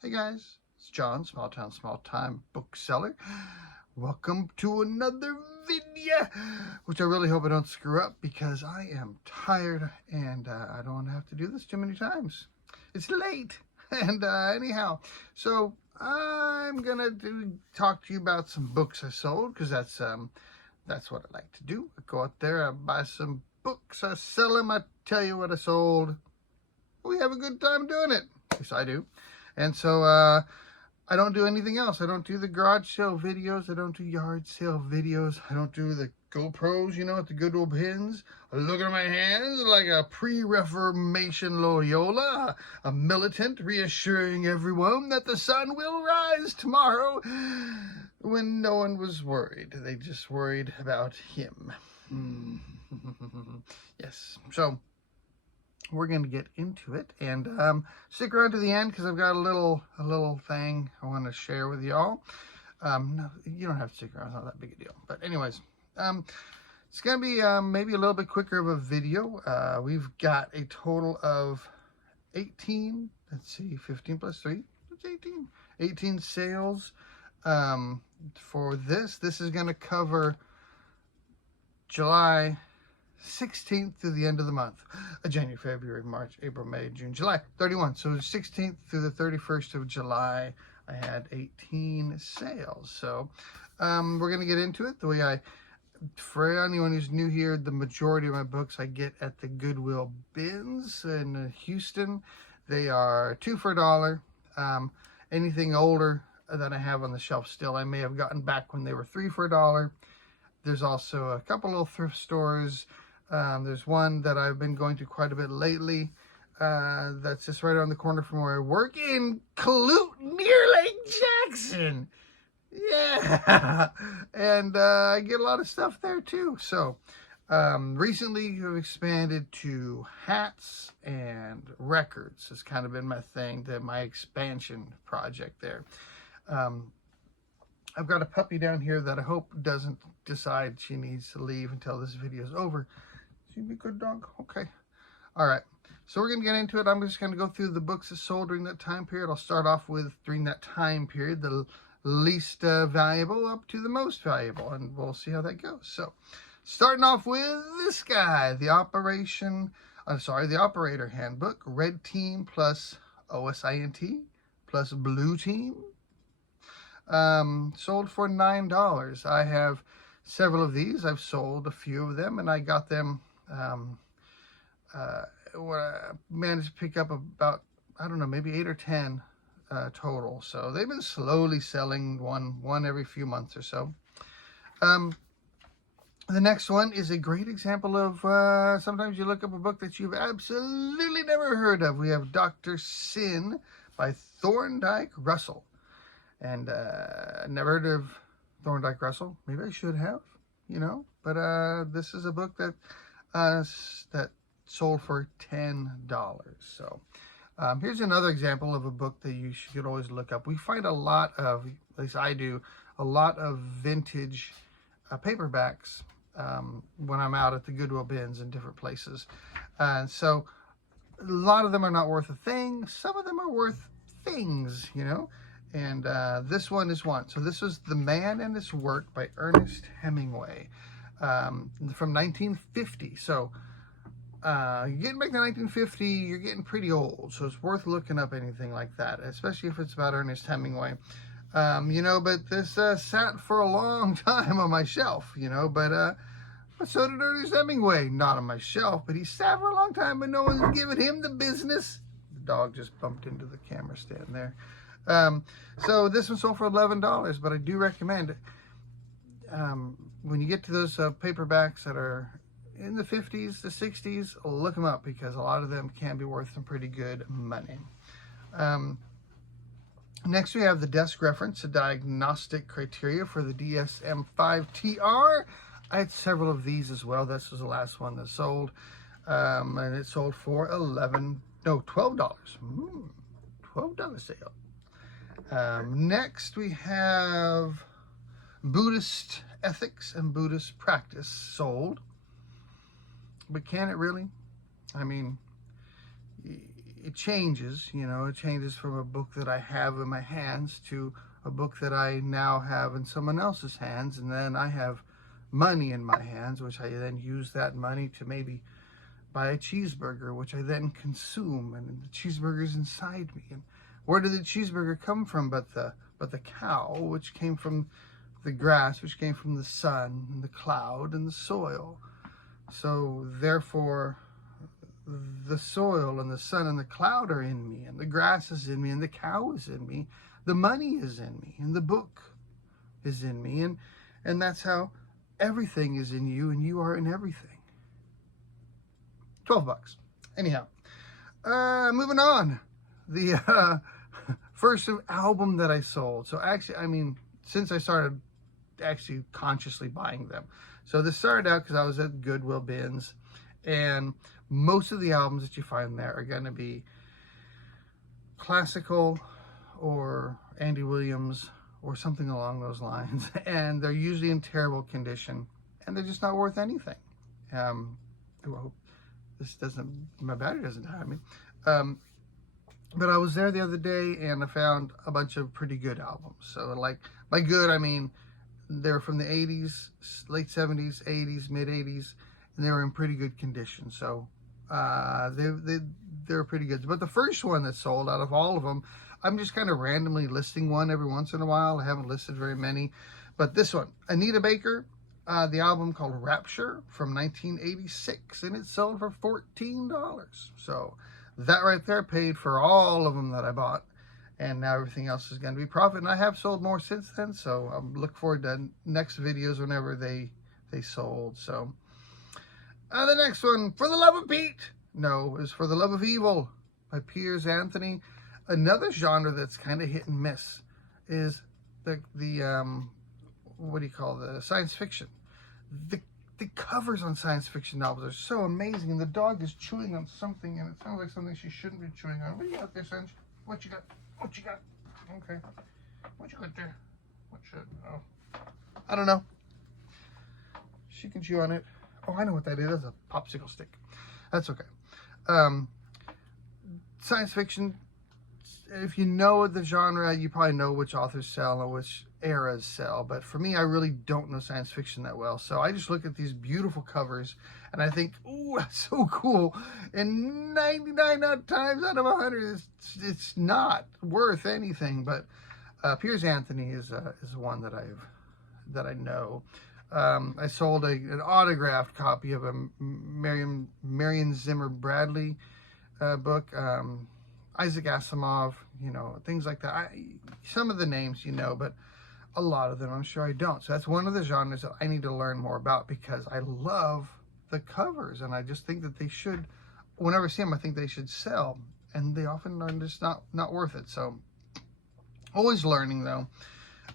Hey guys, it's John, small town, small time bookseller. Welcome to another video, which I really hope I don't screw up because I am tired and I don't want to have to do this too many times. It's late, and anyhow, so I'm gonna talk to you about some books I sold because that's what I like to do. I go out there, I buy some books, I sell them, I tell you what I sold. We have a good time doing it. At least I do. And so I don't do anything else. I don't do the garage sale videos. I don't do yard sale videos. I don't do the GoPros, you know, at the Goodwill bins. I look at my hands like a pre-Reformation Loyola, a militant reassuring everyone that the sun will rise tomorrow when no one was worried. They just worried about him. Yes. So we're going to get into it, and stick around to the end because I've got a little thing I want to share with y'all. No, you don't have to stick around, it's not that big a deal. But anyways, it's going to be maybe a little bit quicker of a video. We've got a total of 18, let's see, 15 plus 3, it's 18 sales for this. This is going to cover July 16th through the end of the month. January, February, March, April, May, June, July, 31. So 16th through the 31st of July, I had 18 sales. So we're going to get into it. The way for anyone who's new here, the majority of my books I get at the Goodwill bins in Houston. They are 2 for $1. Anything older that I have on the shelf still, I may have gotten back when they were 3 for $1. There's also a couple little thrift stores. There's one that I've been going to quite a bit lately. That's just right around the corner from where I work in Clute, near Lake Jackson. Yeah. And I get a lot of stuff there too. So recently I've expanded to hats and records. It's kind of been my thing, my expansion project there. I've got a puppy down here that I hope doesn't decide she needs to leave until this video is over. She'd be a good dog. Okay. All right. So we're going to get into it. I'm just going to go through the books that sold during that time period. I'll start off with, during that time period, the least valuable up to the most valuable, and we'll see how that goes. So starting off with this guy, the Operator Handbook, Red Team plus OSINT plus Blue Team. Sold for $9. I have several of these. I've sold a few of them, and I got them when I managed to pick up about, I don't know, maybe 8 or 10 total. So they've been slowly selling one every few months or so. The next one is a great example of sometimes you look up a book that you've absolutely never heard of. We have Dr. Sin by Thorndike Russell. And never heard of Thorndike Russell. Maybe I should have, you know. But this is a book that that sold for $10. So here's another example of a book that you should always look up. We find a lot of, at least I do, a lot of vintage paperbacks when I'm out at the Goodwill bins in different places. And so a lot of them are not worth a thing. Some of them are worth things, you know. And this one is one. So this was The Man and His Work by Ernest Hemingway from 1950. So you're getting back to 1950, you're getting pretty old. So it's worth looking up anything like that, especially if it's about Ernest Hemingway. You know, but this sat for a long time on my shelf, you know. But so did Ernest Hemingway. Not on my shelf, but he sat for a long time and no one's giving him the business. The dog just bumped into the camera stand there. So this one sold for $11, but I do recommend when you get to those paperbacks that are in the 50s, the 60s, look them up because a lot of them can be worth some pretty good money. Next we have the desk reference, a diagnostic criteria for the DSM-5 TR. I had several of these as well. This was the last one that sold, and it sold for $12. $12 sale. Next we have Buddhist Ethics and Buddhist Practice sold. But can it really? I mean, it changes, you know, it changes from a book that I have in my hands to a book that I now have in someone else's hands, and then I have money in my hands, which I then use that money to maybe buy a cheeseburger, which I then consume, and the cheeseburger's inside me. And where did the cheeseburger come from but the cow, which came from the grass, which came from the sun and the cloud and the soil? So therefore, the soil and the sun and the cloud are in me, and the grass is in me, and the cow is in me, the money is in me, and the book is in me, and that's how everything is in you, and you are in everything. $12. Anyhow, moving on. The first album that I sold. So actually, I mean, since I started actually consciously buying them. So this started out because I was at Goodwill bins, and most of the albums that you find there are going to be classical or Andy Williams or something along those lines, and they're usually in terrible condition, and they're just not worth anything. I hope this doesn't, my battery doesn't die on me. But I was there the other day, and I found a bunch of pretty good albums. So like, by good, I mean they're from the 80s, late 70s, 80s, mid 80s, and they were in pretty good condition. So they're pretty good. But the first one that sold out of all of them, I'm just kind of randomly listing one every once in a while. I haven't listed very many, but this one, Anita Baker, the album called Rapture from 1986, and it sold for $14. So that right there paid for all of them that I bought, and now everything else is going to be profit. And I have sold more since then, so I look forward to next videos whenever they sold. So the next one, For the Love of Pete, no, is For the Love of Evil by Piers Anthony. Another genre that's kind of hit and miss is the what do you call the science fiction. The covers on science fiction novels are so amazing, and the dog is chewing on something, and it sounds like something she shouldn't be chewing on. What do you got there, Sanj? What you got? What you got? Okay. What you got there? What should? Oh, I don't know. She can chew on it. Oh, I know what that is. That's a popsicle stick. That's okay. Science fiction, if you know the genre, you probably know which authors sell and which eras sell. But for me, I really don't know science fiction that well. So I just look at these beautiful covers and I think, ooh, that's so cool. And 99 times out of 100, it's not worth anything. But Piers Anthony is one that I know. I sold an autographed copy of a Marion Zimmer Bradley book. Isaac Asimov, you know, things like that. Some of the names you know, but a lot of them I'm sure I don't. So that's one of the genres that I need to learn more about, because I love the covers, and I just think that they should, whenever I see them, I think they should sell, and they often are just not worth it. So always learning though.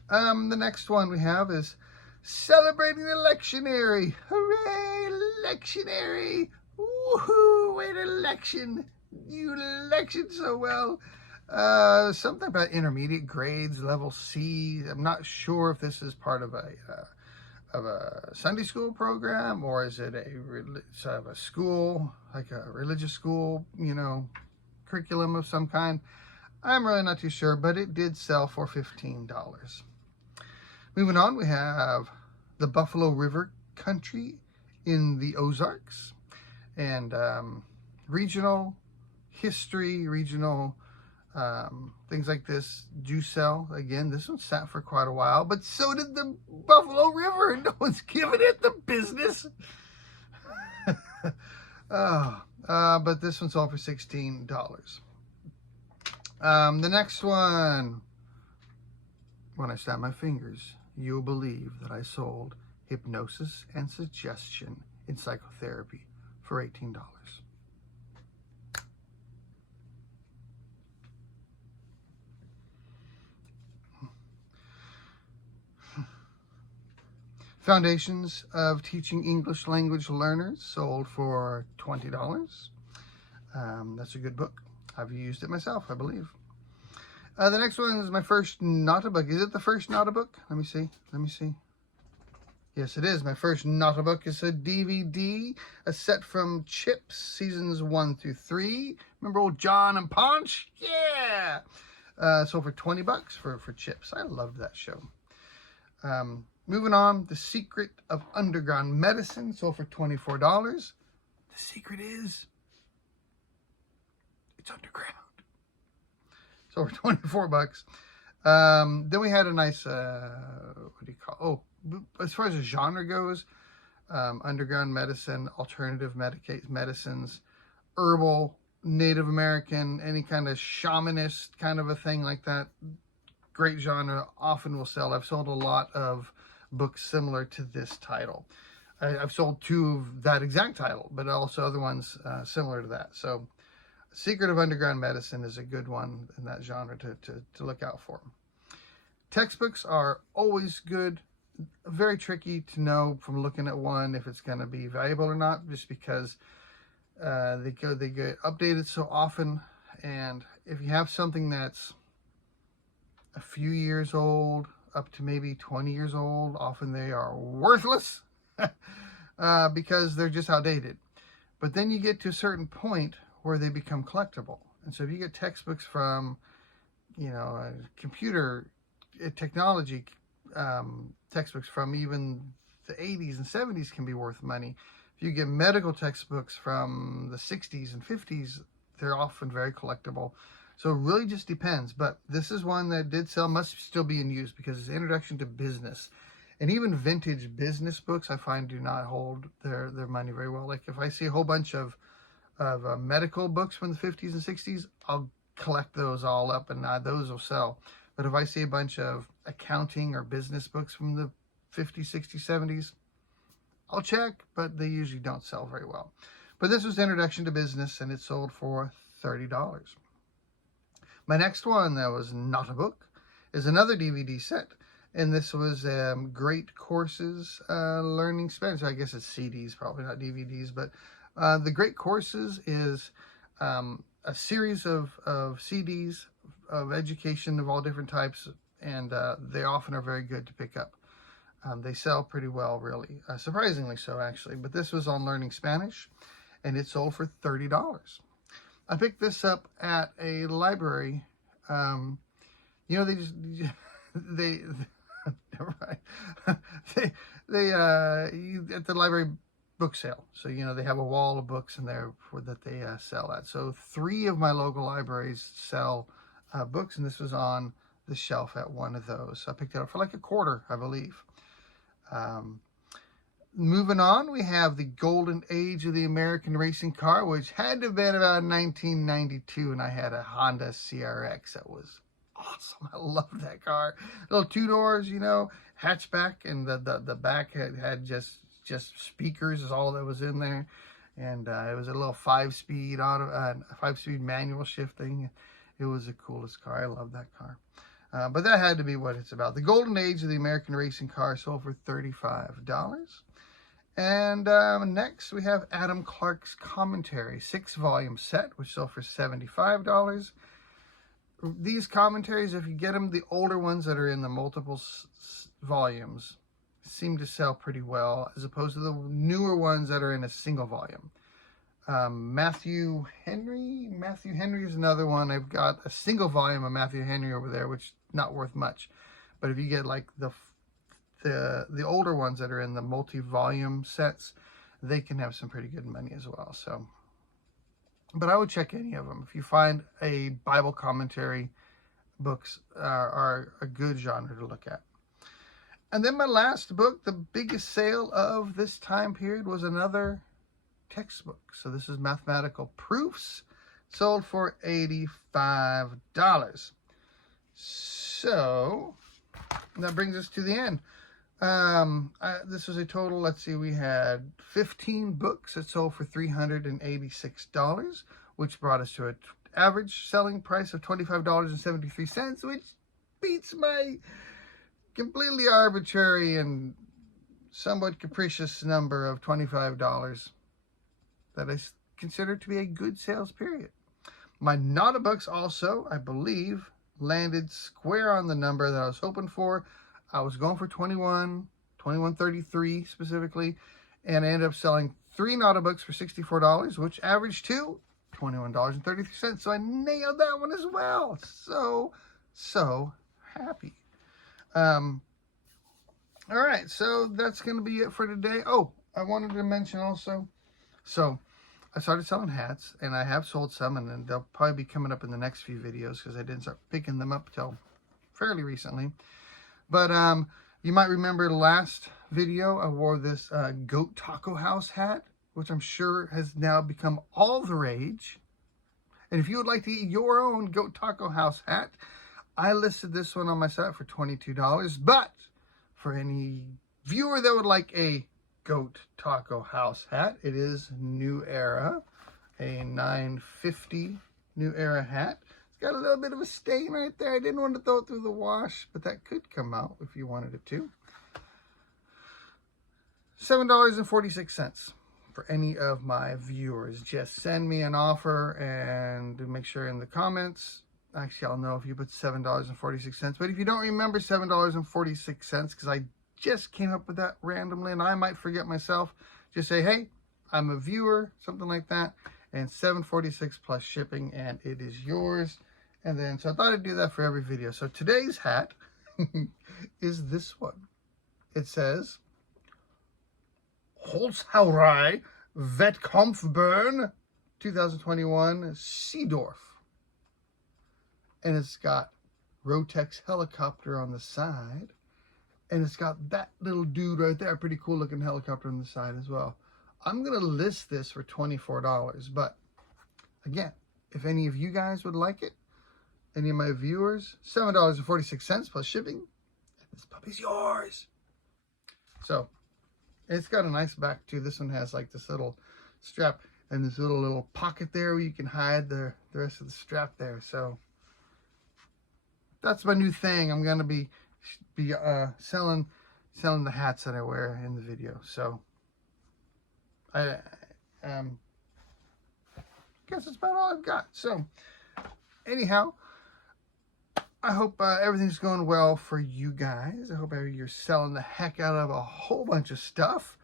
The next one we have is Celebrating the Lectionary. Hooray, Lectionary! Woohoo! Way to lection! You lectured so well. Something about intermediate grades, level C. I'm not sure if this is part of a Sunday school program, or is it a school, like a religious school, you know, curriculum of some kind. I'm really not too sure, but it did sell for $15. Moving on, we have the Buffalo River Country in the Ozarks, and regional history, regional things like this do sell. Again, this one sat for quite a while, but so did the Buffalo River, and no one's giving it the business. But this one sold for $16. The next one, when I snap my fingers, you'll believe that I sold Hypnosis and Suggestion in Psychotherapy for $18. Foundations of Teaching English Language Learners sold for $20. That's a good book. I've used it myself, I believe. The next one is my first Not a Book. Is it the first Not a Book? Let me see. Yes, it is. My first Not a Book is a DVD, a set from Chips, seasons 1 through 3, Remember old John and Ponch? Yeah. Sold for $20 for chips. I loved that show. Moving on, The Secret of Underground Medicine sold for $24. The secret is it's underground. So for $24. Then we had a nice, what do you call? Oh, as far as the genre goes, underground medicine, alternative medicines, herbal, Native American, any kind of shamanist kind of a thing like that. Great genre, often will sell. I've sold a lot of books similar to this title. I've sold 2 of that exact title, but also other ones similar to that. So Secret of Underground Medicine is a good one in that genre to look out for. Textbooks are always good. Very tricky to know from looking at one if it's going to be valuable or not, just because they get updated so often. And if you have something that's a few years old, up to maybe 20 years old, often they are worthless because they're just outdated. But then you get to a certain point where they become collectible. And so if you get textbooks from, computer technology textbooks from even the 80s and 70s can be worth money. If you get medical textbooks from the 60s and 50s, they're often very collectible. So it really just depends. But this is one that did sell, must still be in use because it's an introduction to business. And even vintage business books, I find, do not hold their money very well. Like if I see a whole bunch of medical books from the 50s and 60s, I'll collect those all up and those will sell. But if I see a bunch of accounting or business books from the 50s, 60s, 70s, I'll check, but they usually don't sell very well. But this was Introduction to Business, and it sold for $30. My next one that was not a book is another DVD set, and this was Great Courses Learning Spanish. I guess it's CDs, probably not DVDs, but the Great Courses is a series of CDs of education of all different types, and they often are very good to pick up. They sell pretty well, really, surprisingly so, actually. But this was on learning Spanish, and it sold for $30. I picked this up at a library. Never mind. they at the library book sale. So, they have a wall of books in there that they sell at. So 3 of my local libraries sell books, and this was on the shelf at one of those. So I picked it up for like $0.25, I believe. Moving on, we have the golden age of the American racing car, which had to have been about 1992, and I had a Honda CRX that was awesome. I loved that car. Little 2 doors, hatchback, and the back had just speakers is all that was in there, and it was a little 5-speed manual shifting. It was the coolest car. I love that car. But that had to be what it's about. The golden age of the American racing car sold for $35. And next we have Adam Clarke's Commentary, 6-volume set, which sold for $75. These commentaries, if you get them, the older ones that are in the multiple volumes, seem to sell pretty well, as opposed to the newer ones that are in a single volume. Matthew Henry is another one. I've got a single volume of Matthew Henry over there, which is not worth much. But if you get like the older ones that are in the multi-volume sets, they can have some pretty good money as well. So, but I would check any of them. If you find a Bible commentary, books are a good genre to look at. And then my last book, the biggest sale of this time period, was another textbook. So this is Mathematical Proofs, sold for $85. So that brings us to the end. This was a total, let's see, we had 15 books that sold for $386, which brought us to an average selling price of $25.73, which beats my completely arbitrary and somewhat capricious number of $25 that I consider to be a good sales period. My Not a Books also, I believe, landed square on the number that I was hoping for. I was going for 21.33 specifically, and I ended up selling 3 Not a Books for $64, which averaged to $21.33. So I nailed that one as well. So happy. All right, so that's going to be it for today. Oh, I wanted to mention also, so I started selling hats, and I have sold some, and then they'll probably be coming up in the next few videos because I didn't start picking them up till fairly recently. But you might remember the last video, I wore this Goat Taco House hat, which I'm sure has now become all the rage. And if you would like to get your own Goat Taco House hat, I listed this one on my site for $22. But for any viewer that would like a Goat Taco House hat, it is New Era, a $9.50 New Era hat. It's got a little bit of a stain right there. I didn't want to throw it through the wash, but that could come out if you wanted it to. $7.46 for any of my viewers. Just send me an offer and make sure in the comments. Actually, I'll know if you put $7.46. But if you don't remember $7.46, because I just came up with that randomly and I might forget myself, just say, hey, I'm a viewer, something like that, and $7.46 plus shipping, and it is yours. And then, so I thought I'd do that for every video. So today's hat is this one. It says, Holzhauerei Wettkampfbahn 2021 Seedorf. And it's got Rotex helicopter on the side. And it's got that little dude right there. Pretty cool looking helicopter on the side as well. I'm going to list this for $24. But again, if any of you guys would like it, any of my viewers, $7.46 plus shipping. And this puppy's yours. So it's got a nice back too. This one has like this little strap and this little pocket there where you can hide the rest of the strap there. So that's my new thing. I'm going to be selling the hats that I wear in the video. So I guess that's about all I've got. So anyhow, I hope everything's going well for you guys. I hope you're selling the heck out of a whole bunch of stuff.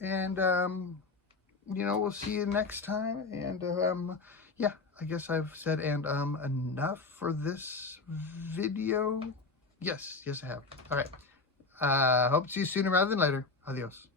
And, you know, we'll see you next time. And, yeah, I guess I've said enough for this video. Yes, I have. All right. Hope to see you sooner rather than later. Adios.